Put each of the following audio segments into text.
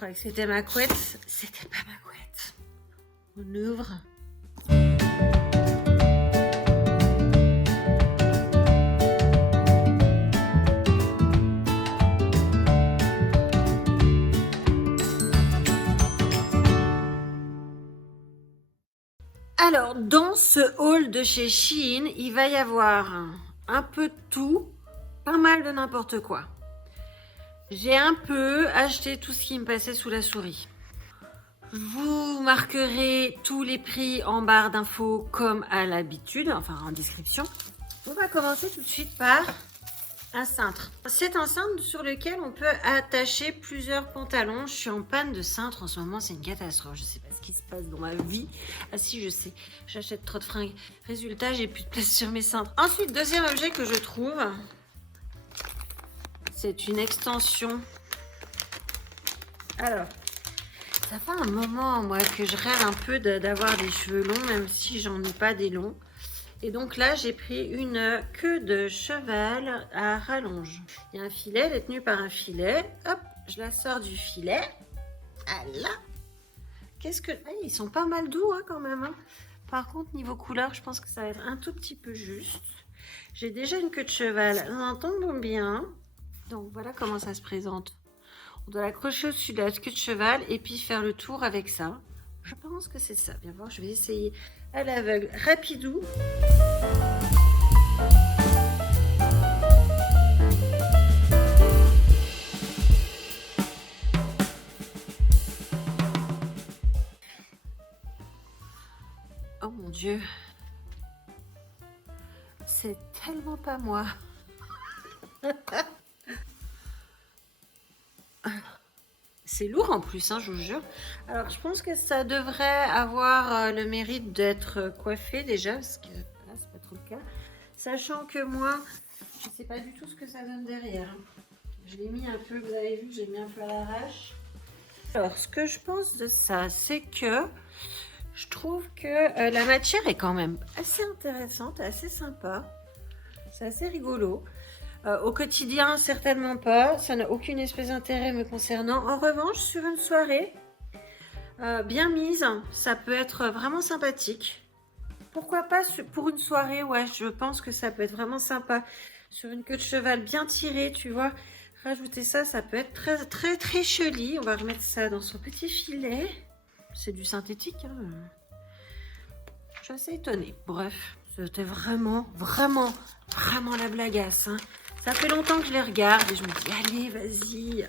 croyais que c'était ma couette. C'était pas ma couette. On ouvre. Alors, dans ce haul de chez Shein, il va y avoir un peu de tout, pas mal de n'importe quoi. J'ai un peu acheté tout ce qui me passait sous la souris. Je vous marquerai tous les prix en barre d'infos comme à l'habitude, enfin en description. On va commencer tout de suite par un cintre. C'est un cintre sur lequel on peut attacher plusieurs pantalons. Je suis en panne de cintre en ce moment, c'est une catastrophe. Je sais pas ce qui se passe dans ma vie. Ah si, je sais, j'achète trop de fringues. Résultat, j'ai plus de place sur mes cintres. Ensuite, deuxième objet que je trouve, c'est une extension. Alors, ça fait un moment, moi, que je rêve un peu d'avoir des cheveux longs, même si j'en ai pas des longs. Et donc là, j'ai pris une queue de cheval à rallonge. Il y a un filet, elle est tenue par un filet. Hop, je la sors du filet. Voilà. Qu'est-ce que... Ah, ils sont pas mal doux hein, quand même. Hein. Par contre, niveau couleur, je pense que ça va être un tout petit peu juste. J'ai déjà une queue de cheval. Ça tombe bien. Donc voilà comment ça se présente. On doit l'accrocher au-dessus de la queue de cheval et puis faire le tour avec ça. Je pense que c'est ça. Viens voir, je vais essayer à l'aveugle. Rapidou. Oh mon Dieu. C'est tellement pas moi. C'est lourd en plus, hein, je vous jure. Alors, je pense que ça devrait avoir le mérite d'être coiffé déjà, parce que là, c'est pas trop le cas. Sachant que moi, je sais pas du tout ce que ça donne derrière. Je l'ai mis un peu, vous avez vu que j'ai mis un peu à l'arrache. Alors, ce que je pense de ça, c'est que je trouve que la matière est quand même assez intéressante, assez sympa. C'est assez rigolo. Au quotidien, certainement pas. Ça n'a aucune espèce d'intérêt me concernant. En revanche, sur une soirée bien mise, ça peut être vraiment sympathique. Pourquoi pas pour une soirée? Ouais, je pense que ça peut être vraiment sympa. Sur une queue de cheval bien tirée, tu vois. Rajouter ça, ça peut être très, très, très joli. On va remettre ça dans son petit filet. C'est du synthétique. Hein. Je suis assez étonnée. Bref, c'était vraiment, vraiment, vraiment la blagasse. Hein. Ça fait longtemps que je les regarde et je me dis, allez, vas-y.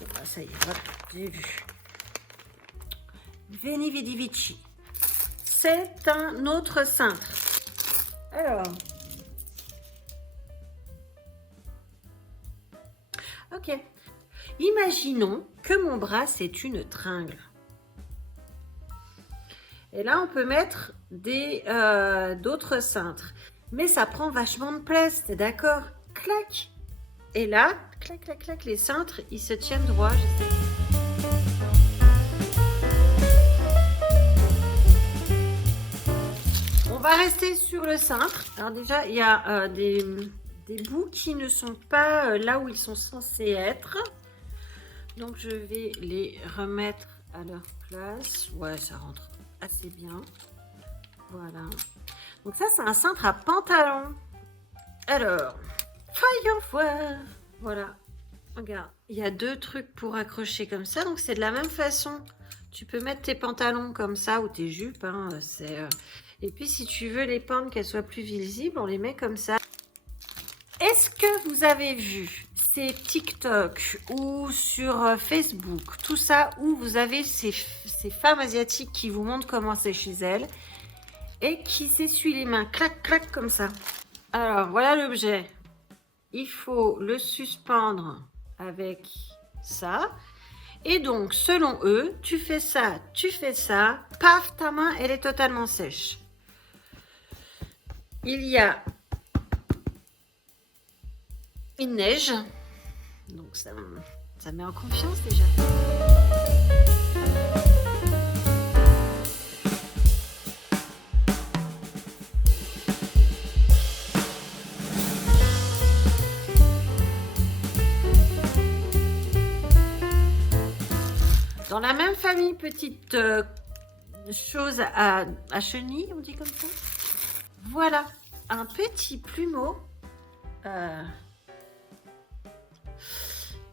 Bon, bah, ça y est, hop, j'ai vu. Veni Vidi Vici. C'est un autre cintre. Alors. Ok. Imaginons que mon bras, c'est une tringle. Et là, on peut mettre d'autres cintres. Mais ça prend vachement de place, t'es d'accord? Clac. Et là, clac, clac, clac, les cintres, ils se tiennent droit, je sais. On va rester sur le cintre. Alors déjà, il y a des bouts qui ne sont pas là où ils sont censés être. Donc, je vais les remettre à leur place. Ouais, ça rentre assez bien. Voilà. Donc ça, c'est un cintre à pantalon. Alors, voyons voir. Voilà. Regarde, il y a deux trucs pour accrocher comme ça. Donc, c'est de la même façon. Tu peux mettre tes pantalons comme ça ou tes jupes. Hein, et puis, si tu veux les pendre, qu'elles soient plus visibles, on les met comme ça. Est-ce que vous avez vu ces TikTok ou sur Facebook, tout ça, où vous avez ces femmes asiatiques qui vous montrent comment c'est chez elles et qui s'essuient les mains, clac, clac, comme ça. Alors, voilà l'objet. Il faut le suspendre avec ça. Et donc, selon eux, tu fais ça, paf, ta main, elle est totalement sèche. Il y a une neige. Donc, ça met en confiance déjà. Dans la même famille, petite chose à chenille, on dit comme ça. Voilà, un petit plumeau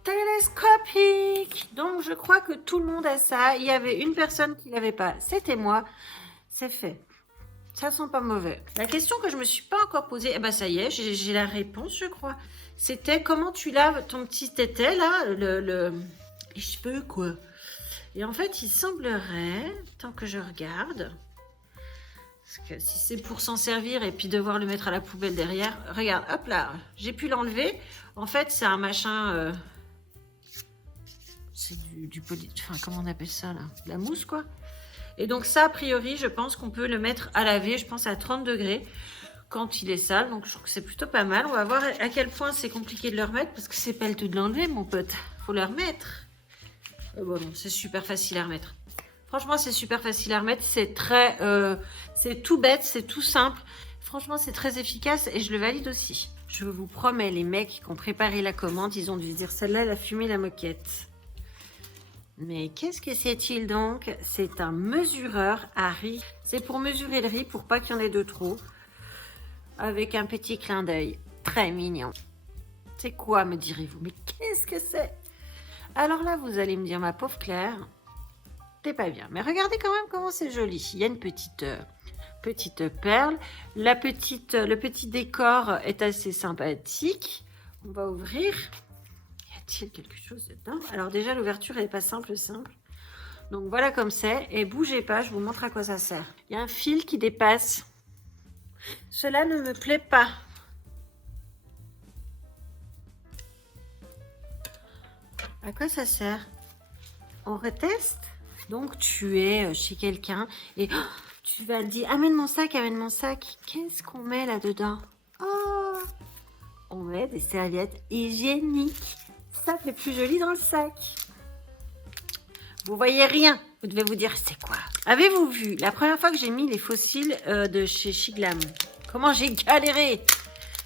télescopique. Donc, je crois que tout le monde a ça. Il y avait une personne qui l'avait pas. C'était moi. C'est fait. Ça sent pas mauvais. La question que je me suis pas encore posée, eh ben ça y est, j'ai la réponse, je crois. C'était comment tu laves ton petit tété là, les cheveux quoi. Et en fait, il semblerait, tant que je regarde, parce que si c'est pour s'en servir et puis devoir le mettre à la poubelle derrière, regarde, hop là, j'ai pu l'enlever. En fait, c'est un machin, c'est du poly, enfin comment on appelle ça là, de la mousse quoi. Et donc ça, a priori, je pense qu'on peut le mettre à laver, je pense à 30 degrés quand il est sale. Donc je trouve que c'est plutôt pas mal. On va voir à quel point c'est compliqué de le remettre parce que c'est pas le tout de l'enlever, mon pote. Faut le remettre. Bon, non, c'est super facile à remettre. Franchement, c'est super facile à remettre. C'est très, c'est tout bête, c'est tout simple. Franchement, c'est très efficace et je le valide aussi. Je vous promets, les mecs qui ont préparé la commande, ils ont dû se dire celle-là, elle a fumé la moquette. Mais qu'est-ce que c'est-il donc? C'est un mesureur à riz. C'est pour mesurer le riz pour pas qu'il y en ait de trop. Avec un petit clin d'œil. Très mignon. C'est quoi, me direz-vous? Mais qu'est-ce que c'est? Alors là, vous allez me dire, ma pauvre Claire, t'es pas bien. Mais regardez quand même comment c'est joli. Il y a une petite perle. Le petit décor est assez sympathique. On va ouvrir. Y a-t-il quelque chose dedans? Alors déjà, l'ouverture n'est pas simple. Donc voilà comme c'est. Et bougez pas, je vous montre à quoi ça sert. Il y a un fil qui dépasse. Cela ne me plaît pas. À quoi ça sert? On reteste. Donc tu es chez quelqu'un et tu vas dire amène mon sac, amène mon sac. Qu'est-ce qu'on met là-dedans? Oh, on met des serviettes hygiéniques. Ça fait plus joli dans le sac. Vous voyez rien. Vous devez vous dire c'est quoi? Avez-vous vu la première fois que j'ai mis les fossiles de chez Shiglam? Comment j'ai galéré?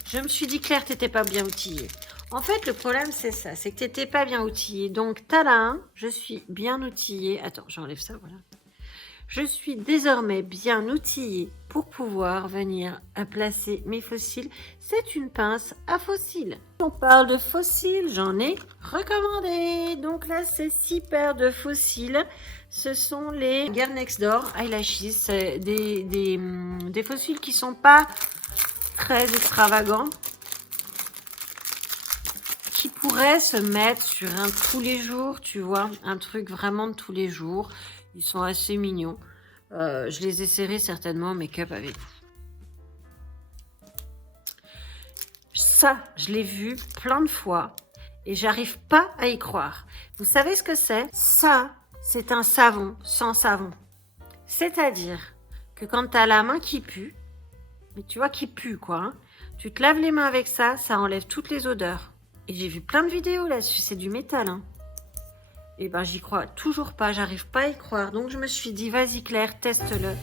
Je me suis dit Claire, t'étais pas bien outillée. En fait, le problème c'est ça, c'est que t'étais pas bien outillée. Donc tada, je suis bien outillée. Attends, j'enlève ça, voilà. Je suis désormais bien outillée pour pouvoir venir à placer mes fossiles. C'est une pince à fossiles. On parle de fossiles, j'en ai recommandé. Donc là, c'est 6 paires de fossiles. Ce sont les Girl Next Door Eyelashes. C'est des fossiles qui sont pas très extravagants, qui pourraient se mettre sur un tous les jours, tu vois, un truc vraiment de tous les jours. Ils sont assez mignons. Je les essaierai certainement en make-up avec vous. Ça, je l'ai vu plein de fois et j'arrive pas à y croire. Vous savez ce que c'est? Ça, c'est un savon sans savon. C'est-à-dire que quand tu as la main qui pue, mais tu vois qui pue quoi, hein, tu te laves les mains avec ça, ça enlève toutes les odeurs. Et j'ai vu plein de vidéos là-dessus, c'est du métal, hein. Et ben j'y crois toujours pas, j'arrive pas à y croire. Donc je me suis dit, vas-y Claire, teste-le.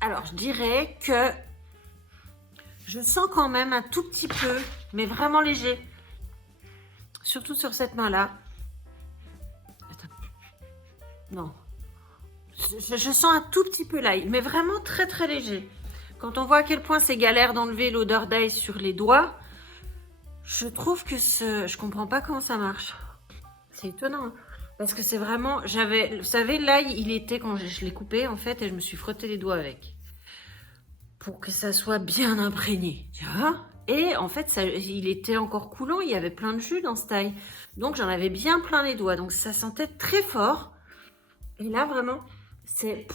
Alors je dirais que je sens quand même un tout petit peu, mais vraiment léger. Surtout sur cette main-là. Non, je sens un tout petit peu l'ail, mais vraiment très très léger. Quand on voit à quel point c'est galère d'enlever l'odeur d'ail sur les doigts, je trouve que je comprends pas comment ça marche. C'est étonnant, hein, parce que c'est vraiment, vous savez, l'ail, il était quand je l'ai coupé en fait, et je me suis frotté les doigts avec, pour que ça soit bien imprégné, tu vois. Et en fait, il était encore coulant, il y avait plein de jus dans ce taille, donc j'en avais bien plein les doigts, donc ça sentait très fort. Et là, vraiment, c'est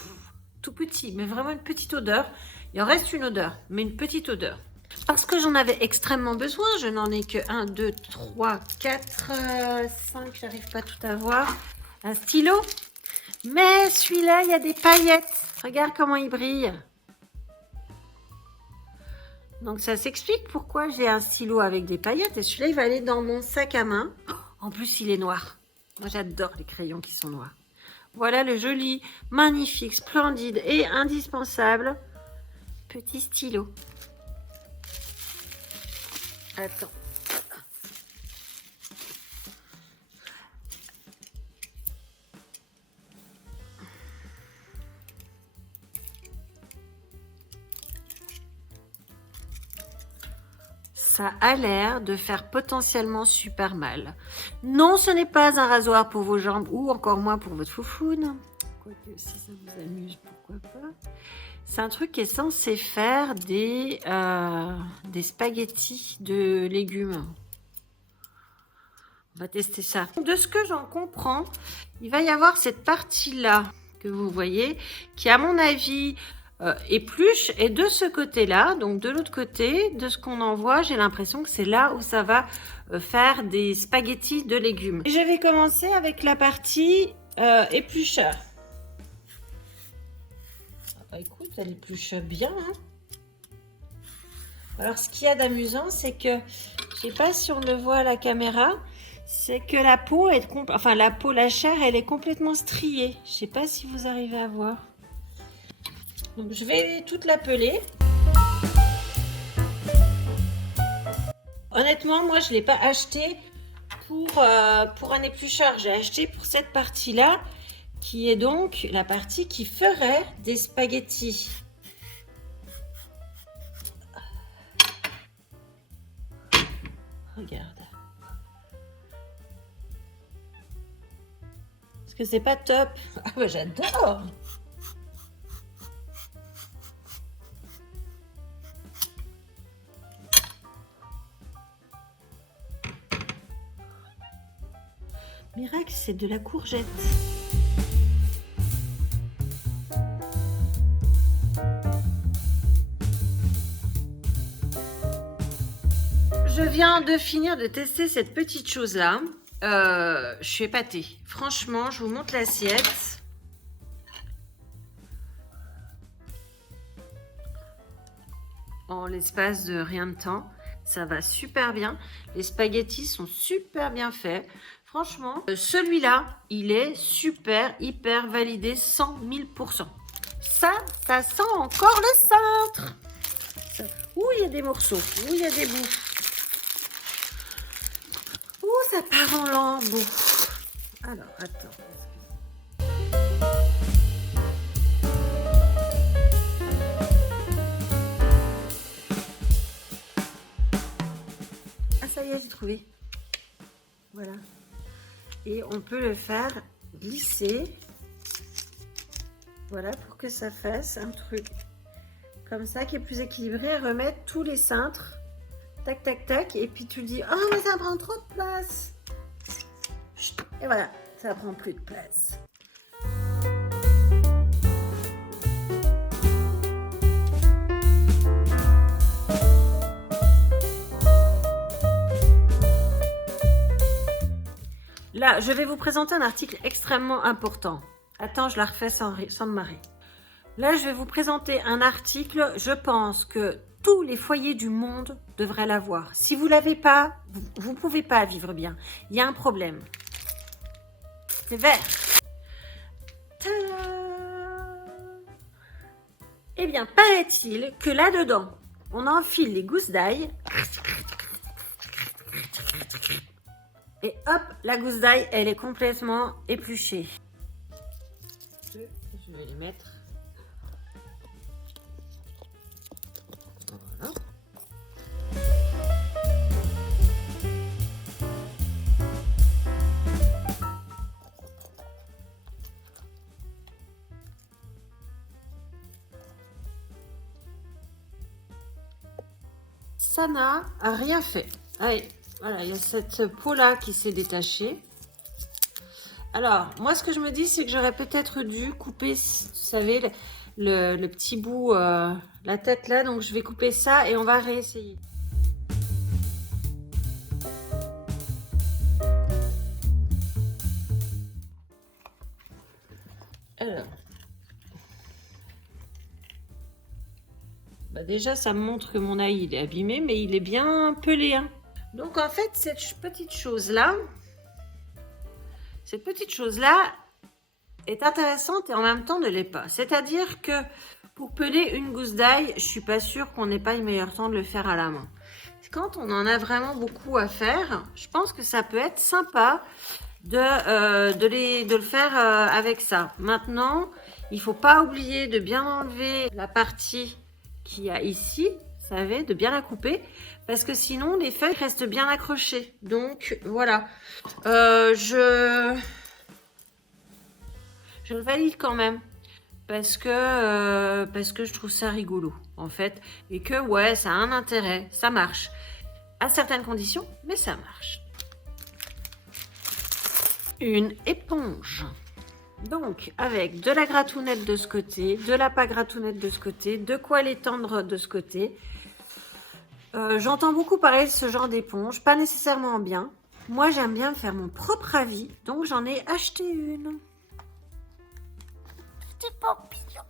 tout petit, mais vraiment une petite odeur. Il en reste une odeur, mais une petite odeur. Parce que j'en avais extrêmement besoin. Je n'en ai que 1, 2, 3, 4, 5. J'arrive pas tout à voir. Un stylo. Mais celui-là, il y a des paillettes. Regarde comment il brille. Donc, ça s'explique pourquoi j'ai un stylo avec des paillettes. Et celui-là, il va aller dans mon sac à main. En plus, il est noir. Moi, j'adore les crayons qui sont noirs. Voilà le joli, magnifique, splendide et indispensable petit stylo. Attends. Ça a l'air de faire potentiellement super mal. Non, ce n'est pas un rasoir pour vos jambes ou encore moins pour votre foufoune. Quoique si ça vous amuse, pourquoi pas. C'est un truc qui est censé faire des spaghettis de légumes. On va tester ça. De ce que j'en comprends, il va y avoir cette partie-là que vous voyez qui, à mon avis, épluche, et de ce côté-là, donc de l'autre côté, de ce qu'on en voit, j'ai l'impression que c'est là où ça va faire des spaghettis de légumes. Et je vais commencer avec la partie éplucheur. Bah, écoute, elle épluche bien. Hein. Alors, ce qu'il y a d'amusant, c'est que, je sais pas si on le voit à la caméra, c'est que la peau est la chair, elle est complètement striée. Je sais pas si vous arrivez à voir. Donc je vais toute la peler. Honnêtement, moi je ne l'ai pas acheté pour un éplucheur. J'ai acheté pour cette partie-là, qui est donc la partie qui ferait des spaghettis. Regarde. Parce que c'est pas top. Ah bah j'adore. Miracle, c'est de la courgette. Je viens de finir de tester cette petite chose-là. Je suis épatée. Franchement, je vous montre l'assiette. En l'espace de rien de temps, ça va super bien. Les spaghettis sont super bien faits. Franchement, celui-là, il est super, hyper validé, 100 000%. Ça sent encore le cintre. Ouh, il y a des morceaux, ouh, il y a des bouts. Ouh, ça part en lambeaux. Alors, attends. Ah, ça y est, j'ai trouvé. Voilà. Et on peut le faire glisser, voilà, pour que ça fasse un truc comme ça qui est plus équilibré. Remettre tous les cintres, tac tac tac, et puis tu dis, oh mais ça prend trop de place, et voilà, ça prend plus de place. Là, je vais vous présenter un article extrêmement important. Attends, je la refais sans me marrer. Là, je vais vous présenter un article, je pense que tous les foyers du monde devraient l'avoir. Si vous ne l'avez pas, vous ne pouvez pas vivre bien. Il y a un problème. C'est vert. Eh bien, paraît-il que là-dedans, on enfile les gousses d'ail. Et hop, la gousse d'ail, elle est complètement épluchée. Je vais les mettre. Voilà. Ça n'a rien fait. Allez. Voilà, il y a cette peau-là qui s'est détachée. Alors, moi, ce que je me dis, c'est que j'aurais peut-être dû couper, vous savez, le petit bout, la tête là. Donc, je vais couper ça et on va réessayer. Alors. Bah déjà, ça me montre que mon ail, il est abîmé, mais il est bien pelé, hein. Donc en fait, cette petite chose-là, est intéressante et en même temps ne l'est pas. C'est-à-dire que pour peler une gousse d'ail, je suis pas sûre qu'on n'ait pas le meilleur temps de le faire à la main. Quand on en a vraiment beaucoup à faire, je pense que ça peut être sympa de le faire avec ça. Maintenant, il faut pas oublier de bien enlever la partie qu'il y a ici, vous savez, de bien la couper, parce que sinon les feuilles restent bien accrochées. Donc voilà, je le valide quand même. Parce que je trouve ça rigolo, en fait. Et que, ouais, ça a un intérêt, ça marche. À certaines conditions, mais ça marche. Une éponge. Donc, avec de la gratounette de ce côté, de la pâte gratounette de ce côté, de quoi l'étendre de ce côté. J'entends beaucoup parler de ce genre d'éponge, pas nécessairement bien. Moi, j'aime bien faire mon propre avis, donc j'en ai acheté une. Petit papillon.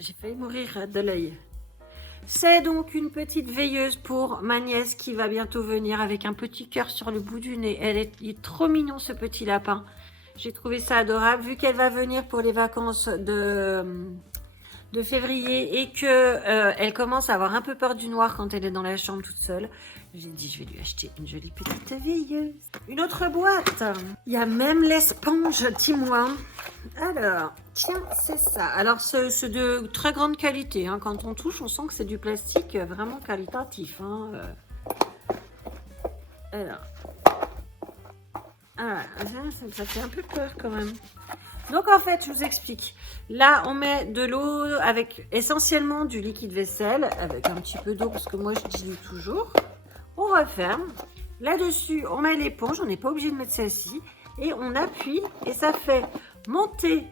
J'ai failli mourir de l'œil. C'est donc une petite veilleuse pour ma nièce qui va bientôt venir avec un petit cœur sur le bout du nez. Il est trop mignon ce petit lapin. J'ai trouvé ça adorable. Vu qu'elle va venir pour les vacances de février et que elle commence à avoir un peu peur du noir quand elle est dans la chambre toute seule, j'ai dit je vais lui acheter une jolie petite veilleuse. Une autre boîte. Il y a même l'esponge, dis-moi. Alors, tiens, c'est ça. Alors, c'est de très grande qualité. Hein. Quand on touche, on sent que c'est du plastique vraiment qualitatif. Hein. Alors, ça fait un peu peur quand même. Donc en fait, je vous explique. Là, on met de l'eau avec essentiellement du liquide vaisselle, avec un petit peu d'eau parce que moi je dilue toujours. On referme. Là-dessus, on met l'éponge. On n'est pas obligé de mettre celle-ci. Et on appuie et ça fait monter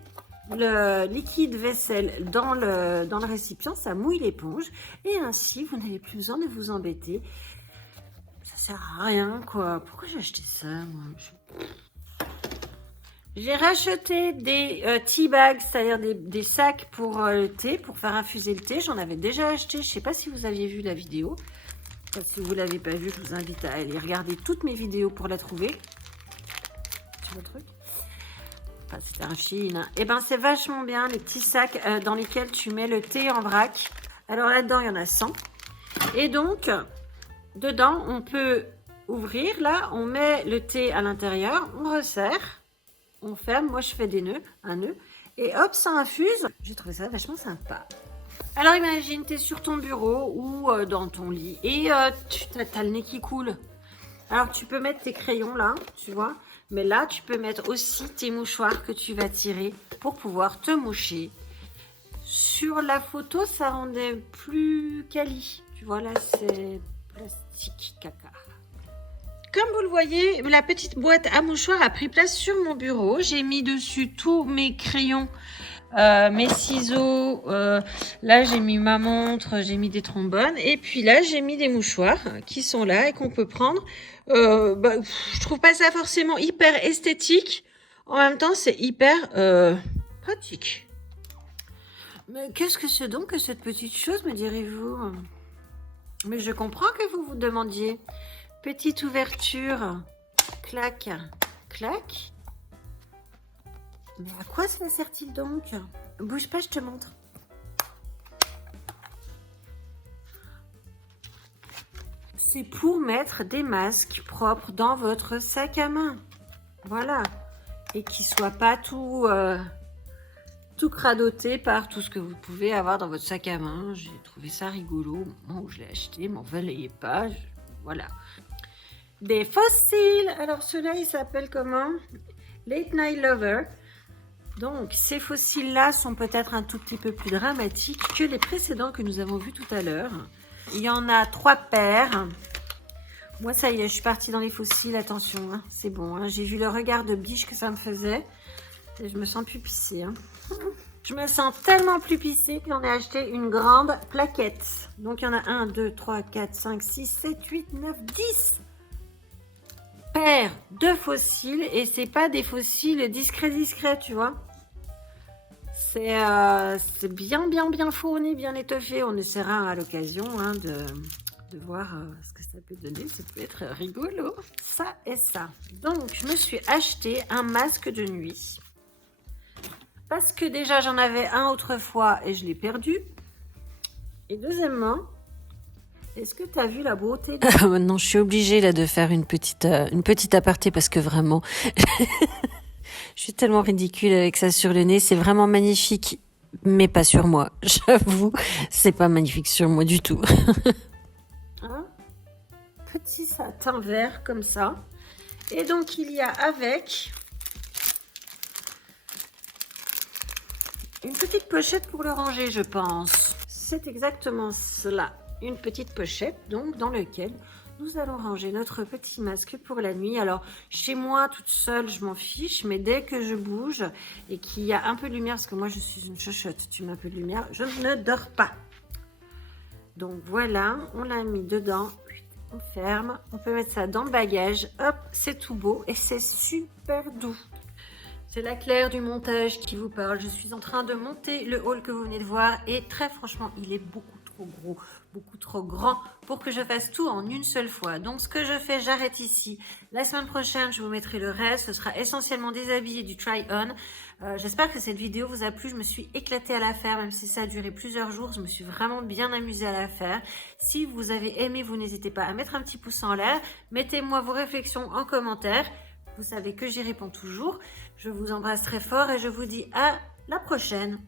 le liquide vaisselle dans le récipient. Ça mouille l'éponge. Et ainsi, vous n'avez plus besoin de vous embêter. Ça sert à rien, quoi. Pourquoi j'ai acheté ça, moi? J'ai racheté des tea bags, c'est-à-dire des sacs pour le thé, pour faire infuser le thé. J'en avais déjà acheté. Je ne sais pas si vous aviez vu la vidéo. Enfin, si vous ne l'avez pas vue, je vous invite à aller regarder toutes mes vidéos pour la trouver. Tu vois le truc? Enfin, c'est un Chine. Hein. Et ben, c'est vachement bien, les petits sacs dans lesquels tu mets le thé en vrac. Alors là-dedans, il y en a 100. Et donc, dedans, on peut ouvrir. Là, on met le thé à l'intérieur. On resserre. On ferme, moi je fais des nœuds, un nœud, et hop, ça infuse. J'ai trouvé ça vachement sympa. Alors imagine, tu es sur ton bureau ou dans ton lit et tu as le nez qui coule. Alors tu peux mettre tes crayons là, tu vois, mais là tu peux mettre aussi tes mouchoirs que tu vas tirer pour pouvoir te moucher. Sur la photo, ça rendait plus quali. Tu vois, là c'est plastique caca. Comme vous le voyez, la petite boîte à mouchoirs a pris place sur mon bureau. J'ai mis dessus tous mes crayons, mes ciseaux. Là, j'ai mis ma montre, j'ai mis des trombones. Et puis là, j'ai mis des mouchoirs qui sont là et qu'on peut prendre. Je trouve pas ça forcément hyper esthétique. En même temps, c'est hyper pratique. Mais qu'est-ce que c'est donc que cette petite chose, me direz-vous? Mais je comprends que vous vous demandiez. Petite ouverture, clac, clac. Mais à quoi ça sert-il donc? Bouge pas, je te montre. C'est pour mettre des masques propres dans votre sac à main. Voilà. Et qui ne soient pas tout cradoté par tout ce que vous pouvez avoir dans votre sac à main. J'ai trouvé ça rigolo au moment où je l'ai acheté. M'en relayez pas. Voilà. Des fossiles. Alors ceux-là, ils s'appellent comment? Late Night Lover. Donc ces fossiles-là sont peut-être un tout petit peu plus dramatiques que les précédents que nous avons vus tout à l'heure. Il y en a 3 paires. Moi, ça y est, je suis partie dans les fossiles. Attention, hein, c'est bon. Hein. J'ai vu le regard de biche que ça me faisait. Et je me sens plus pissée. Hein. Je me sens tellement plus pissée que j'en ai acheté une grande plaquette. Donc il y en a 1, 2, 3, 4, 5, 6, 7, 8, 9, 10 paires de fossiles. Et c'est pas des fossiles discrets, tu vois. C'est bien fourni, bien étoffé. On essaiera à l'occasion hein, de voir ce que ça peut donner. Ça peut être rigolo, ça et ça. Donc, je me suis acheté un masque de nuit. Parce que déjà, j'en avais un autrefois et je l'ai perdu. Et deuxièmement, est-ce que tu as vu la beauté de... Maintenant, je suis obligée là de faire une petite aparté parce que vraiment, je suis tellement ridicule avec ça sur le nez. C'est vraiment magnifique, mais pas sur moi. J'avoue, c'est pas magnifique sur moi du tout. hein, petit satin vert comme ça. Et donc, il y a avec une petite pochette pour le ranger, je pense. C'est exactement cela. Une petite pochette, donc, dans laquelle nous allons ranger notre petit masque pour la nuit. Alors, chez moi, toute seule, je m'en fiche, mais dès que je bouge et qu'il y a un peu de lumière, parce que moi, je suis une chochotte, tu mets un peu de lumière, je ne dors pas. Donc, voilà, on l'a mis dedans. On ferme, on peut mettre ça dans le bagage. Hop, c'est tout beau et c'est super doux. C'est la Claire du montage qui vous parle. Je suis en train de monter le haul que vous venez de voir et très franchement, il est beaucoup trop gros, beaucoup trop grand pour que je fasse tout en une seule fois. Donc ce que je fais, j'arrête ici. La semaine prochaine, je vous mettrai le reste. Ce sera essentiellement des habits et du try-on. J'espère que cette vidéo vous a plu. Je me suis éclatée à la faire, même si ça a duré plusieurs jours. Je me suis vraiment bien amusée à la faire. Si vous avez aimé, vous n'hésitez pas à mettre un petit pouce en l'air. Mettez-moi vos réflexions en commentaire. Vous savez que j'y réponds toujours. Je vous embrasse très fort et je vous dis à la prochaine.